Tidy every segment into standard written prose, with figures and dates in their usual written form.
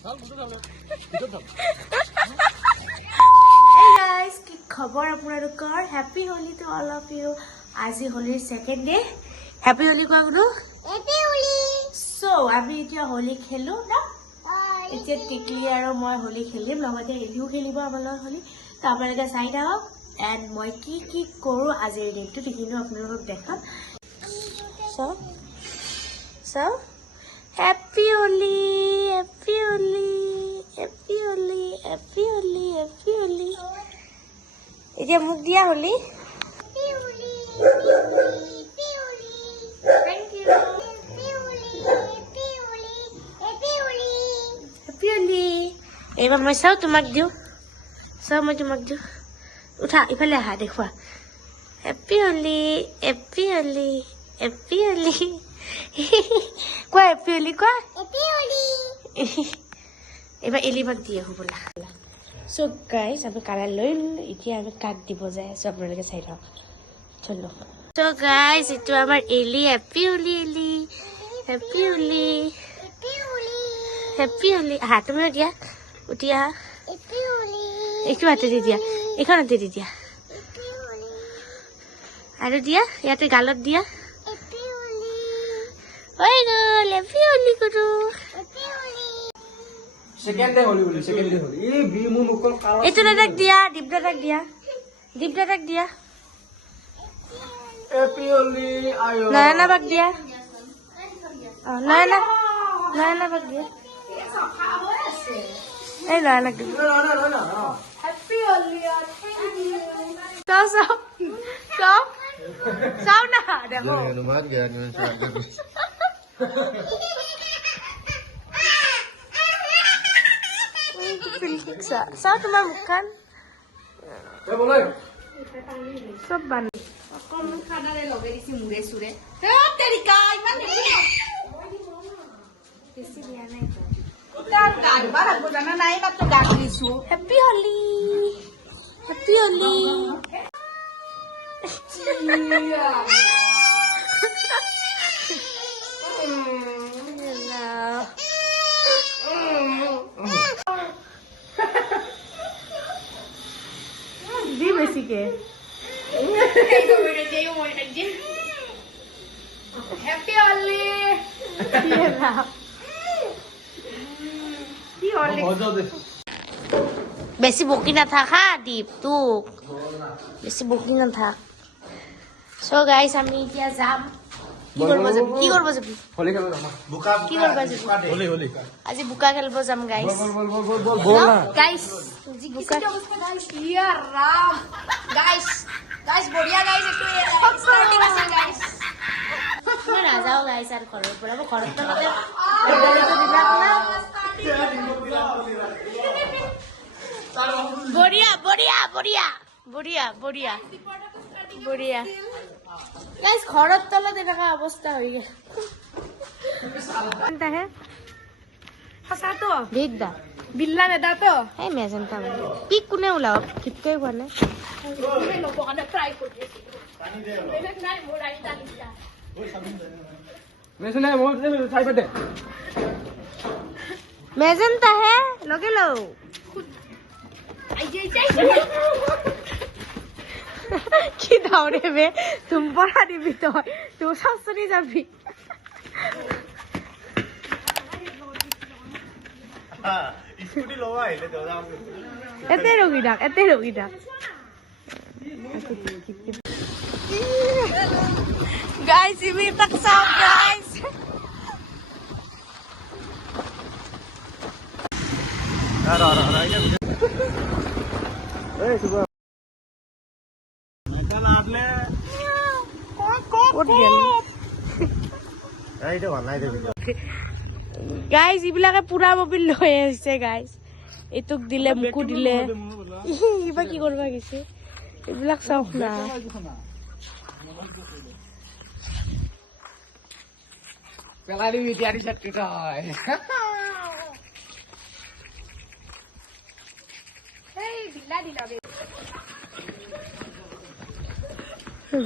Hey guys, কি খবৰ আপোনালোকৰ? Happy Holi to all of you. আজি হোলিৰ second day. Happy Holi কোৱা কোনো? Happy Holi. So, আমি এতিয়া হোলি খেলো না? এতিয়া টিকলি আৰু মই হোলি খেলিম লগতে এলিও খেলিব আমাৰ লগত হোলি। তো আপোনালোকে চাই থাকক and মই কি কৰো আজিৰ দিনটো দেখিলো আপোনালোকক দেখাম। So, Happy Holi, Happy Holi, Happy Holi, Happy Holi, Happy Holi. এতিয়া মুখ দিয়া Holi. Happy Holi, Happy Holi, thank you. Happy Holi, Happy Holi, Happy Holi, Happy Holi. এইবাৰ মই চাও তোমাক দিও। চাও মই তোমাক দিও। উঠা ইফালে আহা দেখুৱা। Happy Holi, Happy Holi, Happy Holi. কোৱা Happy Holi কোৱা। Happy Holi. এবাৰ এলিবাক দিয়ে হ'বলা। So guys, আমি কালাৰ লৈ এতিয়া আমি কাট দিব যায় আছো আপোনালোকে চাই লওক চলো। So guys, এইটো আমাৰ এলি। Happy Holi এলি, Happy Holi, Happy Holi, Happy Holi। আহা তুমিও দিয়া উঠিয়া। Happy Holi। এইটো হাতে দি দিয়া, এইখন হাতে দি দিয়া আৰু দিয়া ইয়াতে গালত দিয়া। Happy Holi হৈ গ'ল। Happy Holi কৰো। Happy Holi Second day Holi, second day Holi. Ee, bimu mukul kalau. Itu dadak dia, dip dadak dia. Dip dadak dia. Happy Holi, ayo. Nana bag dia. Oh, Nana bag dia. Nana dia. Happy Holi, thank you. Sao na, देखो. Jangan lupa jangan Sao তোমাৰ মুখখন Ya boleh. সব বান অকল খানাৰে লগাই দিছি মুৰে চুৰে হে তেৰিকা ইমান বেছি দিয়া নাই তাৰ গান বাঢ়াব জানা নাই মাত্ৰ গান দিছো Happy Holi, Happy Holi. Di besi ke? Happy Holi Iya lah. Di Holi. Besi bukti na thak ha, Deep tuk. Besi bukti na thak. So guys, আমি এতিয়া যাম। কি কৰিব যাবি? Holi kalau sama. Buka. কি কৰিব যাবি? Holi, Holi. আজি বুকা খেলিব যাম guys. Bol na. Guys, G বুকা। ইয়া রাম গাইস বঢ়িয়া গাইস একটু স্টার্টিং আছে গাইস মই নাযাওঁ গাইস আৰু ঘৰৰ পৰা মই ঘৰত তলতে ওদালিটো দিলাক না। বঢ়িয়া গাইস ঘৰত তলত এনেকুৱা অৱস্থা হৈ গ'ল। হে সঁচাতো ভেদা বিল্লা নেদাতো হে মেজেন্টা মানে কি কোনে ওলাব ঠিককৈ হোৱা নাই। লবকানে ট্ৰাই কৰি নাই মোৰ আইতা নিছা Mesra mau saya pada. Magenta হে লগে লও কি দাওরে বে তুমি পড়া দিবি তো তুই শাশুড়ি যাবি। Ikuti loa ile doang. এতে রোগী ডাক guys ini taksa guys Coba. Ada ladle. Itu warna itu. Guys এইবিলাকে পুৰা মোবিল লৈ আহিছে গাইজ। এইটোক দিলে মোকো দিলে কিবা কি কৰিব গৈছে এইবিলাক চাওক না। Pelari widiari sakit coy. এই বিল্লা দিলা বে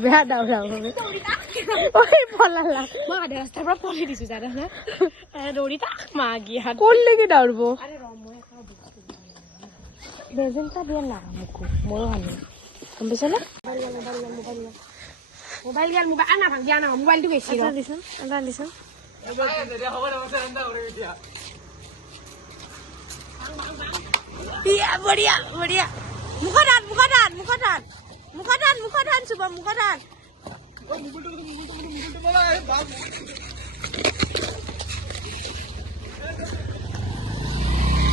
বেয়া দাউৰা হবে ঐ পলালা মই আধা ৰাস্তাৰ পৰা পলাই দিছো জানা না দৌৰি থাক মাগিয়া কোন লেগে দাঁড়ব বেজেন্টা দিয়া না মোকো ময়ো হানি গম পাইছ নে মোবাইল গেল মোবাইল আনা ভাঙ দিয়া না মোবাইলটো বেছি ৰ দিছোন এটা দিছোন ইয়া বঢ়িয়া বঢ়িয়া মুখদান শুভম মুখদান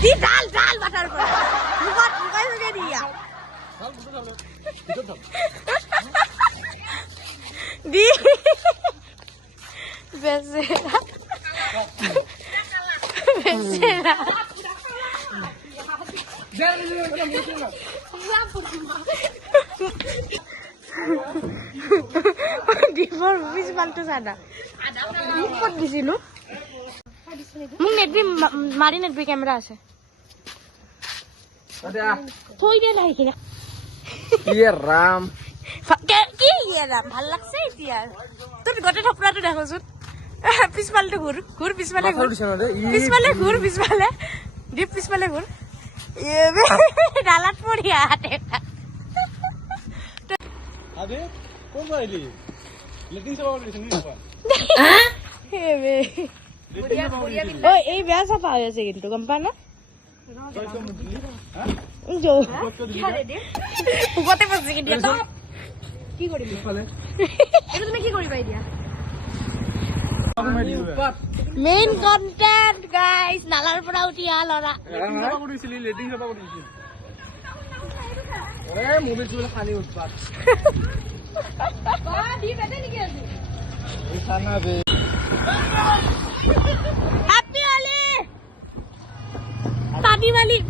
দি ডাল বাটাৰ পৰা মুখত মুখাই মুখে দিয়া দি বেচেৰা ডিমৰ পিছফালটো চাদা ক'ত দিছিলো মোক নেটবি মাৰি নেটবি কেমেৰা আছে থৈ দে না সেইখিনি ইয়ে ৰাম কি ইয়ে ৰাম ভাল লাগছে এতিয়া তোৰ গোটেই থপৰাটো দেখোচোন পিছফালটো ঘূৰ পিছফালে ঘূৰ পিছফালে দীপ পিছফালে ঘূৰ ডালাত পৰি আহাতে আবে কোন বাইলি লেটিং সব বলিছ নি বাবা ঐ এই বেয়া চাফা হৈ আছে কিন্তু গম পা না পুকতে পচি কি দিয়া কি কৰিম এইটো তুমি কি কৰিবা এতিয়া মেইন কন্টেন্ট গাইস নালাৰ পৰা উঠি আ লৰা সভা কৰিছিলি লেটিং সভা কৰিছিলি এ মোবাইল চুল খালি উৎপাত বা দি বেতে নেকি আজি এই খানা বে হ্যাপি হোলি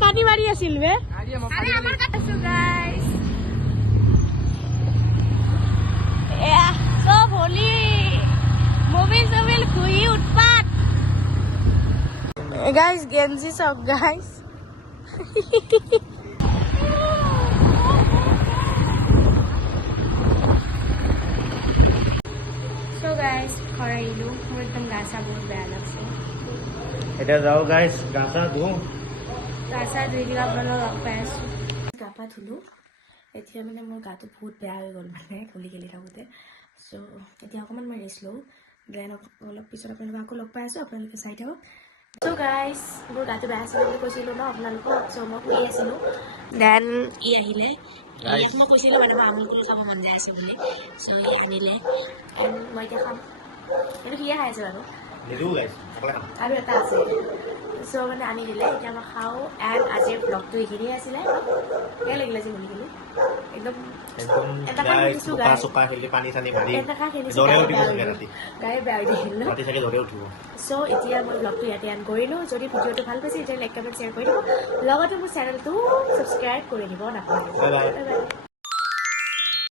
পানি মাৰি আছিল বে আজি আমাৰ আরে আমার কাছে গাইস এয়া সব হোলি মোবাইল খুই উৎপাত গাইস গেঞ্জি সব গাইস সো গাইস ঘৰ আহিলো মোৰ একদম গা চা বহুত বেয়া লাগছে এটা যাও গাইস গাছা ধু গা চা ধুই কিনে আপোনালোকক লগ পাই আছো গা পা ধুলো এতিয়া মানে মোৰ গাটো বহুত বেয়া হৈ গ'ল মানে হোলি খেলি থাকোঁতে চ' এতিয়া অকণমান মই ৰেষ্ট লওঁ দেন অলপ পিছত আপোনালোকক আকৌ লগ পাই আছোঁ আপোনালোকে চাই থাকক চ' গাইজ মোৰ গাটো বেয়া আছিল বুলি কৈছিলোঁ ন আপোনালোকক চ' মই শুই আছিলোঁ দেন ই আহিলে ইয়াক মই কৈছিলোঁ মানে মই আমুল খাব মন যায় আছে বুলি চ' ই আনিলে এণ্ড মই এতিয়া খাম কিন্তু সিয়ে খাই আছে বাৰু নিদু গাইস আৰু এটা আছে চ' মানে আনি দিলে এতিয়া মই খাওঁ এণ্ড আজিৰ ব্লগটো এইখিনিয়ে আছিলে বেয়া লাগিলে আজি শুনি কিনি একদম একদম এটা গাইস কাম বোকা চোকা খেলি পানী চানি মাৰি এটা কাম খেলিছোঁ দৰে উঠিব চাগে ৰাতি গায়ে বেয়া হৈ থাকিল ন ৰাতি চাগে দৰে উঠিব চ' এতিয়া মই ব্লগটো ইয়াতে এণ্ড কৰিলোঁ যদি ভিডিঅ'টো ভাল পাইছে এতিয়া লাইক কমেণ্ট শ্বেয়াৰ কৰি দিব লগতে মোৰ চেনেলটো ছাবস্ক্ৰাইব কৰি দিব নাপাহৰিব বাই বাই বাই বাই